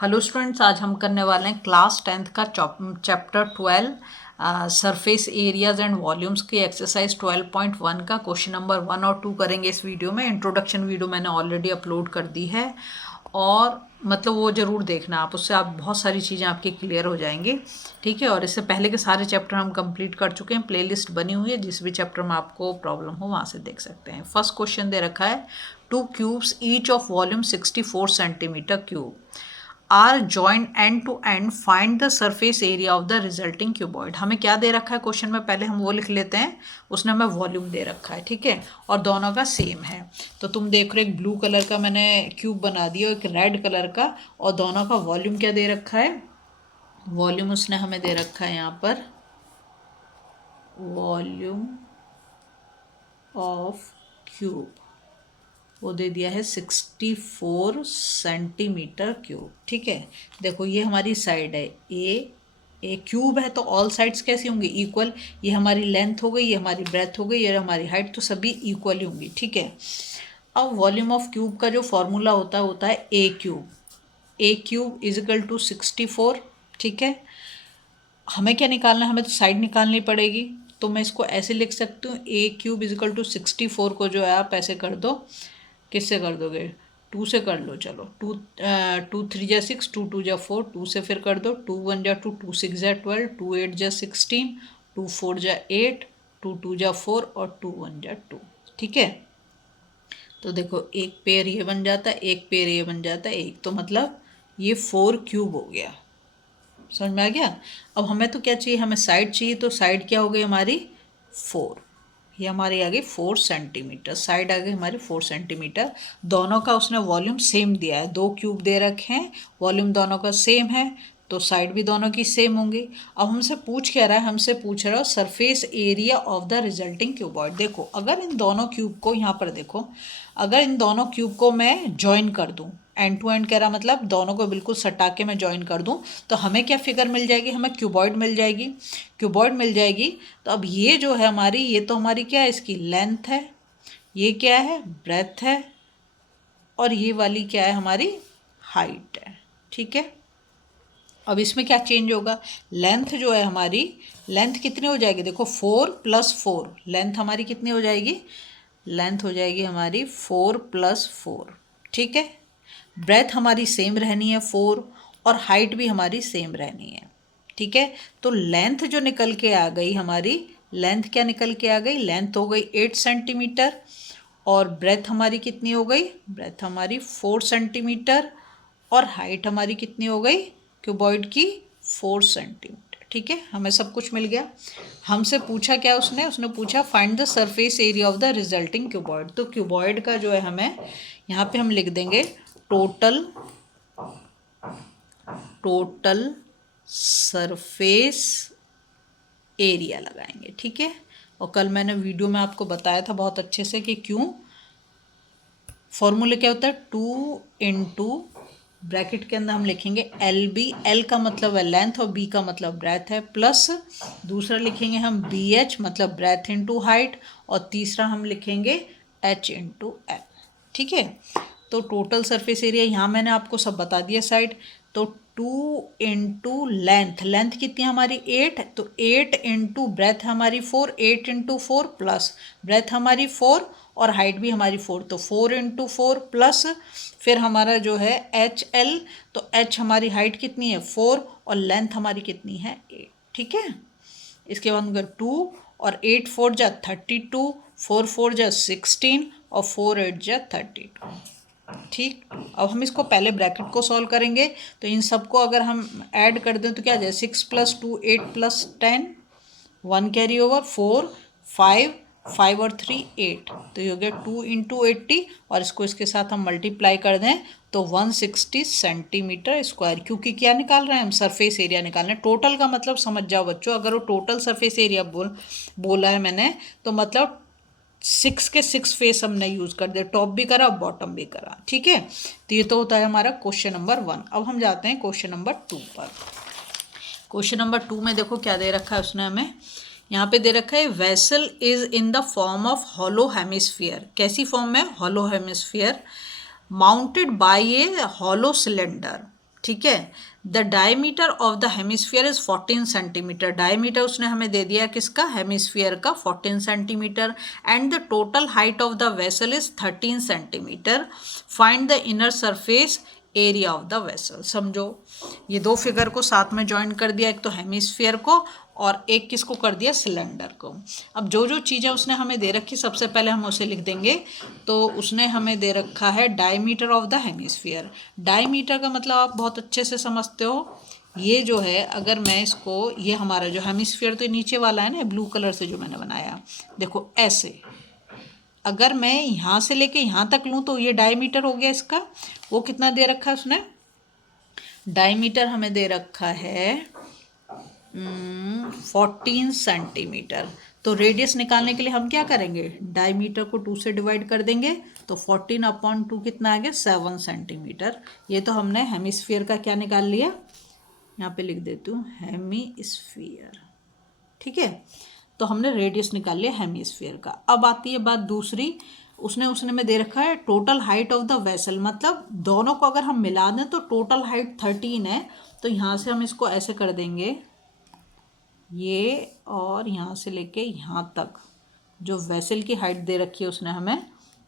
Hello students, आज हम करने वाले हैं क्लास 10th का chapter 12 surface areas and volumes की एक्सरसाइज 12.1 का क्वेश्चन नंबर 1 और 2 करेंगे इस वीडियो में। इंट्रोडक्शन वीडियो मैंने ऑलरेडी अपलोड कर दी है और मतलब वो ज़रूर देखना आप, उससे आप बहुत सारी चीज़ें आपकी क्लियर हो जाएंगी। ठीक है, और इससे पहले के सारे चैप्टर हम कंप्लीट कर चुके हैं, प्लेलिस्ट बनी हुई है, जिस भी चैप्टर में आपको प्रॉब्लम हो वहाँ से देख सकते हैं। फर्स्ट क्वेश्चन दे रखा है, 2 cubes each of volume 64 centimetre cube are joined end to end, find the surface area of the resulting cuboid. हमें क्या दे रखा है क्वेश्चन में, पहले हम वो लिख लेते हैं। उसने हमें वॉल्यूम दे रखा है, ठीक है, और दोनों का सेम है। तो तुम देख रहे हो, एक ब्लू कलर का मैंने क्यूब बना दिया, एक रेड कलर का, और दोनों का वॉल्यूम क्या दे रखा है। वॉल्यूम उसने हमें दे रखा है यहाँ पर, वॉल्यूम ऑफ क्यूब वो दे दिया है 64 सेंटीमीटर क्यूब। ठीक है, देखो ये हमारी साइड है, ए क्यूब है तो ऑल साइड्स कैसी होंगी, इक्वल। ये हमारी लेंथ हो गई, ये हमारी ब्रेथ हो गई, ये हमारी हाइट, तो सभी इक्वल ही होंगी। ठीक है, अब वॉल्यूम ऑफ क्यूब का जो फॉर्मूला होता है ए क्यूब इज इक्वल टू 64। ठीक है, हमें क्या निकालना है, हमें तो साइड निकालनी पड़ेगी। तो मैं इसको ऐसे लिख सकती हूँ, ए क्यूब इज इक्वल टू 64 को जो है आप ऐसे कर दो। किससे कर दोगे, 2 से कर लो। चलो, 2 3 जा 6, 2 2 जा 4, 2 से फिर कर दो। 2 1 जा 2, 2 6 जा 12, 2 8 जा 16, 2 4 जा 8, 2 2 जा 4 और 2 1 जा 2। ठीक है, तो देखो एक पेयर ये बन जाता है, एक पेयर ये बन जाता है, एक, तो मतलब ये 4 क्यूब हो गया। समझ में आ गया। अब हमें तो क्या चाहिए, हमें साइड चाहिए, तो साइड क्या हो गई हमारी 4। ये हमारी आ गई 4 सेंटीमीटर, साइड आ गई हमारी 4 सेंटीमीटर। दोनों का उसने वॉल्यूम सेम दिया है, 2 क्यूब दे रखे हैं, वॉल्यूम दोनों का सेम है, तो साइड भी दोनों की सेम होंगी। अब हमसे पूछ क्या रहा है, हमसे पूछ रहा है surface area of the resulting cuboid. देखो, अगर इन दोनों क्यूब को, यहाँ पर देखो, अगर इन दोनों क्यूब को मैं ज्वाइन कर दूँ, एंड टू एंड कह रहा मतलब दोनों को बिल्कुल सटा के मैं ज्वाइन कर दूं, तो हमें क्या फिगर मिल जाएगी, हमें क्यूबॉइड मिल जाएगी। क्यूबॉइड मिल जाएगी, तो अब ये जो है हमारी, ये तो हमारी क्या है, इसकी लेंथ है, ये क्या है, ब्रेथ है, और ये वाली क्या है, हमारी हाइट है। ठीक है, अब इसमें क्या चेंज होगा, लेंथ जो है हमारी, लेंथ कितनी हो जाएगी, देखो 4 + 4, लेंथ हमारी कितनी हो जाएगी, लेंथ हो जाएगी हमारी 4 + 4। ठीक है, ब्रेथ हमारी सेम रहनी है 4, और हाइट भी हमारी सेम रहनी है। ठीक है, तो लेंथ जो निकल के आ गई हमारी, लेंथ क्या निकल के आ गई, लेंथ हो गई 8 सेंटीमीटर, और ब्रेथ हमारी कितनी हो गई, ब्रेथ हमारी 4 सेंटीमीटर, और हाइट हमारी कितनी हो गई क्यूबॉइड की, 4 सेंटीमीटर। ठीक है, हमें सब कुछ मिल गया। हमसे पूछा क्या उसने, उसने पूछा find the surface area of the resulting cuboid. तो क्यूबॉइड का जो है हमें यहाँ पे हम लिख देंगे टोटल सरफेस एरिया लगाएंगे। ठीक है, और कल मैंने वीडियो में आपको बताया था बहुत अच्छे से कि क्यों, फॉर्मूले क्या होता है, 2 × ब्रैकेट के अंदर हम लिखेंगे LB, L का मतलब है लेंथ और B का मतलब ब्रेथ है, प्लस दूसरा लिखेंगे हम BH मतलब ब्रेथ इंटू हाइट, और तीसरा हम लिखेंगे H × L। ठीक है, तो टोटल सरफेस एरिया यहाँ मैंने आपको सब बता दिया साइड। तो 2 × लेंथ, लेंथ कितनी है हमारी 8, तो 8 × ब्रेथ हमारी 4, 8 × 4 प्लस ब्रेथ हमारी 4, और हाइट भी हमारी 4, तो 4 × 4 प्लस फिर हमारा जो है HL, तो H हमारी हाइट कितनी है 4, और लेंथ हमारी कितनी है 8। ठीक है, इसके बाद अगर 2 और 8 4 जा 32, 4 4 जा 16, और 4 8 जा 32। ठीक, अब हम इसको पहले ब्रैकेट को सॉल्व करेंगे, तो इन सबको अगर हम ऐड कर दें तो क्या आ जाए, 6 + 2 8 + 10, 1 कैरी ओवर, 4 5 5 और 3 8, तो ये हो गया 2 × 80, और इसको इसके साथ हम मल्टीप्लाई कर दें तो 160 सेंटीमीटर स्क्वायर। क्योंकि क्या निकाल रहे हैं हम, सरफेस एरिया निकाल रहे हैं। टोटल का मतलब समझ जाओ बच्चों, अगर वो टोटल सरफेस एरिया बोला है मैंने, तो मतलब 6 के 6 फेस हमने यूज़ कर दिया, टॉप भी करा बॉटम भी करा। ठीक है, तो ये तो होता है हमारा क्वेश्चन नंबर 1। अब हम जाते हैं क्वेश्चन नंबर 2 पर। क्वेश्चन नंबर 2 में देखो क्या दे रखा है उसने हमें, यहाँ पे दे रखा है vessel is in the form of hollow hemisphere. कैसी फॉर्म में, हॉलो हेमिस्फीयर, माउंटेड बाय ए हॉलो सिलेंडर। ठीक है। The diameter of the hemisphere is 14 centimetre. Diameter उसने हमें दे दिया किसका, हेमिस्फीयर का 14 centimetre. And the total height of the vessel is 13 centimetre. Find the inner surface area of the vessel. समझो, ये दो फिगर को साथ में ज्वाइन कर दिया, एक तो हेमिस्फीयर को और एक किसको कर दिया, सिलेंडर को। अब जो जो चीज़ें उसने हमें दे रखी सबसे पहले हम उसे लिख देंगे। तो उसने हमें दे रखा है diameter of the hemisphere. Diameter का मतलब आप बहुत अच्छे से समझते हो। ये जो है, अगर मैं इसको, ये हमारा जो हेमिस्फीयर तो नीचे वाला है ना, ब्लू कलर से जो मैंने बनाया, देखो ऐसे, अगर मैं यहाँ से लेके यहाँ तक लूँ तो ये डायमीटर हो गया इसका। वो कितना दे रखा है उसने, डायमीटर हमें दे रखा है 14 सेंटीमीटर। तो रेडियस निकालने के लिए हम क्या करेंगे, डायमीटर को 2 से डिवाइड कर देंगे, तो 14/2 कितना आ गया, 7 सेंटीमीटर। ये तो हमने हेमिस्फीयर का क्या निकाल लिया, यहाँ पे लिख देती हूँ हेमिस्फीयर। ठीक है, तो हमने रेडियस निकाल लिया हेमिस्फीयर का। अब आती है बात दूसरी, उसने में दे रखा है total height of the vessel, मतलब दोनों को अगर हम मिला दें तो टोटल हाइट 13 है। तो यहाँ से हम इसको ऐसे कर देंगे, ये और यहाँ से लेके यहाँ तक जो वेसल की हाइट दे रखी है उसने हमें,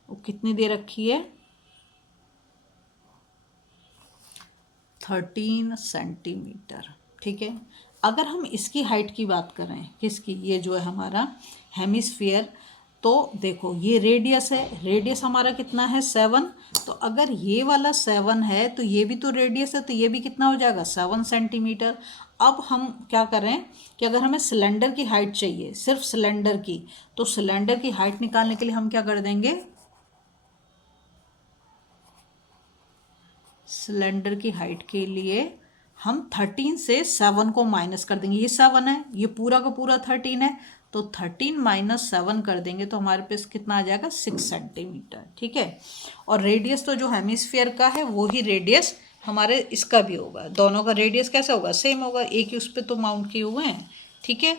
वो कितनी दे रखी है, 13 सेंटीमीटर। ठीक है, अगर हम इसकी हाइट की बात करें, किसकी, ये जो है हमारा हेमिस्फीयर, तो देखो ये रेडियस है, रेडियस हमारा कितना है 7। तो अगर ये वाला 7 है तो ये भी तो रेडियस है, तो ये भी कितना हो जाएगा 7 सेंटीमीटर। अब हम क्या करें कि अगर हमें सिलेंडर की हाइट चाहिए, सिर्फ सिलेंडर की, तो सिलेंडर की हाइट निकालने के लिए हम क्या कर देंगे, सिलेंडर की हाइट के लिए हम 13 से 7 को माइनस कर देंगे। ये 7 है, ये पूरा का पूरा 13 है, तो 13 - 7 कर देंगे तो हमारे पास कितना आ जाएगा, 6 सेंटीमीटर। ठीक है, और रेडियस तो जो हेमिस्फीयर का है वो ही रेडियस हमारे इसका भी होगा। दोनों का रेडियस कैसा होगा, सेम होगा, एक ही उस पर तो माउंट किए हुए हैं। ठीक है,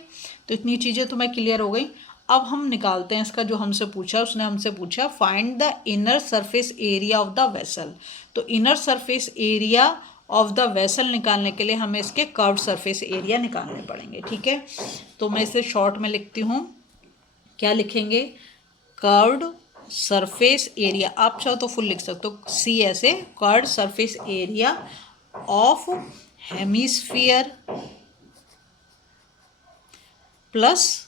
तो इतनी चीज़ें तो मैं क्लियर हो गई। अब हम निकालते हैं इसका, जो हमसे पूछा, उसने हमसे पूछा find the inner surface area of the vessel. तो inner surface area of the vessel निकालने के लिए हमें इसके कर्व्ड सरफेस एरिया निकालने पड़ेंगे। ठीक है, तो मैं इसे शॉर्ट में लिखती हूँ, क्या लिखेंगे, कर्व्ड सरफेस एरिया। आप चाहो तो फुल लिख सकते हो, सी ऐसे, curved surface area of hemisphere plus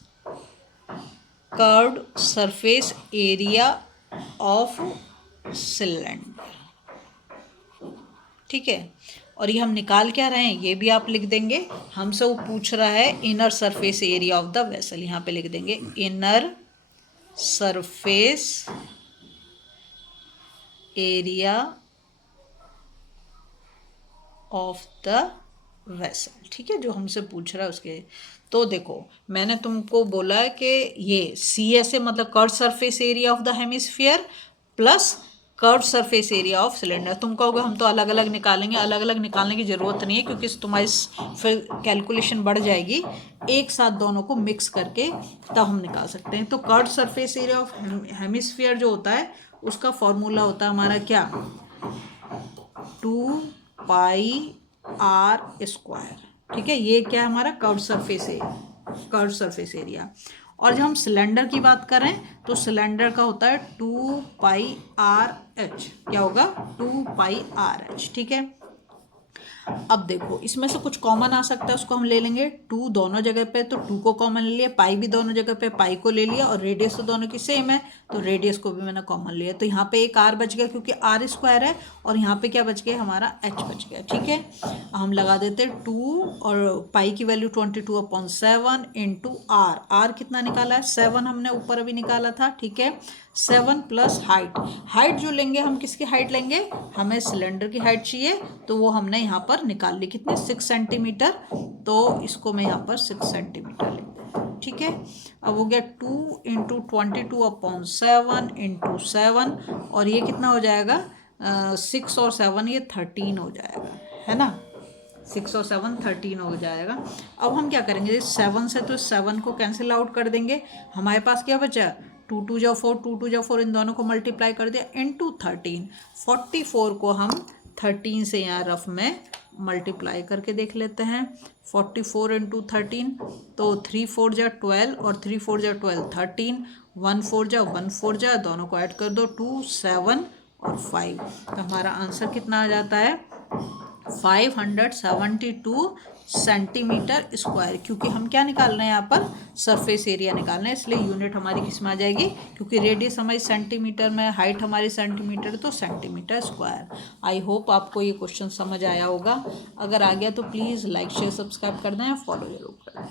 curved surface area of cylinder. ठीक है, और ये हम निकाल क्या रहे हैं, ये भी आप लिख देंगे। हमसे वो पूछ रहा है inner surface area of the vessel, यहाँ पे लिख देंगे inner surface area of the vessel. ठीक है, जो हमसे पूछ रहा है उसके। तो देखो, मैंने तुमको बोला है कि ये सी एस ए मतलब curve surface area of the hemisphere plus curve surface area of cylinder. तुम कहोगे हम तो अलग अलग निकालेंगे, अलग अलग निकालने की ज़रूरत नहीं है, क्योंकि तुम्हारी फिर कैलकुलेशन बढ़ जाएगी। एक साथ दोनों को मिक्स करके तब हम निकाल सकते हैं। तो curve surface area of hemisphere जो होता है उसका फॉर्मूला होता है हमारा क्या, 2πr²। ठीक है, ये क्या है हमारा कर्व सरफेस एरिया। और जब हम सिलेंडर की बात करें तो सिलेंडर का होता है 2πRh। क्या होगा, 2πRh। ठीक है, अब देखो इसमें से कुछ कॉमन आ सकता है, उसको हम ले लेंगे। 2 दोनों जगह पे, तो 2 को कॉमन ले लिया, पाई भी दोनों जगह पे, पाई को ले लिया, और रेडियस तो दोनों की सेम है, तो रेडियस को भी मैंने कॉमन लिया। तो यहाँ पे एक r बच गया क्योंकि r² है, और यहाँ पे क्या बच गया, हमारा h बच गया। ठीक है, हम लगा देते 2 और पाई की वैल्यू 22/7 इंटू r। r कितना निकाला है, 7 हमने ऊपर अभी निकाला था। ठीक है, 7 प्लस हाइट जो लेंगे हम, किसकी हाइट लेंगे, हमें सिलेंडर की हाइट चाहिए, तो वो हमने यहाँ पर निकाल ली, कितने, 6 सेंटीमीटर। तो इसको मैं यहाँ पर 6 सेंटीमीटर लिख दें। ठीक है, अब हो गया 2 इंटू 22/7 इंटू 7, और ये कितना हो जाएगा, 6 और 7 ये 13 हो जाएगा, है ना, 6 और 7 13 हो जाएगा। अब हम क्या करेंगे, 7 से तो 7 को कैंसिल आउट कर देंगे, हमारे पास क्या बचा, 2 2 जा 4, 2 2 जा 4, इन दोनों को मल्टीप्लाई कर दिया इंटू 13। 44 को हम 13 से यहाँ रफ में मल्टीप्लाई करके देख लेते हैं। 44 इंटू 13, तो 3 4 जा 12 और 3 4 जा 12 13, 1 4 जा 1 4 जा, दोनों को ऐड कर दो 2 7 और 5। तो हमारा आंसर कितना आ जाता है 572 सेंटीमीटर स्क्वायर। क्योंकि हम क्या निकाल रहे हैं यहाँ पर सरफेस एरिया निकालना है, इसलिए यूनिट हमारी किस में आ जाएगी, क्योंकि रेडियस हमारी सेंटीमीटर में, हाइट हमारी सेंटीमीटर, तो सेंटीमीटर स्क्वायर। आई होप आपको ये क्वेश्चन समझ आया होगा। अगर आ गया तो प्लीज़ लाइक शेयर सब्सक्राइब कर दें, फॉलो जरूर करें।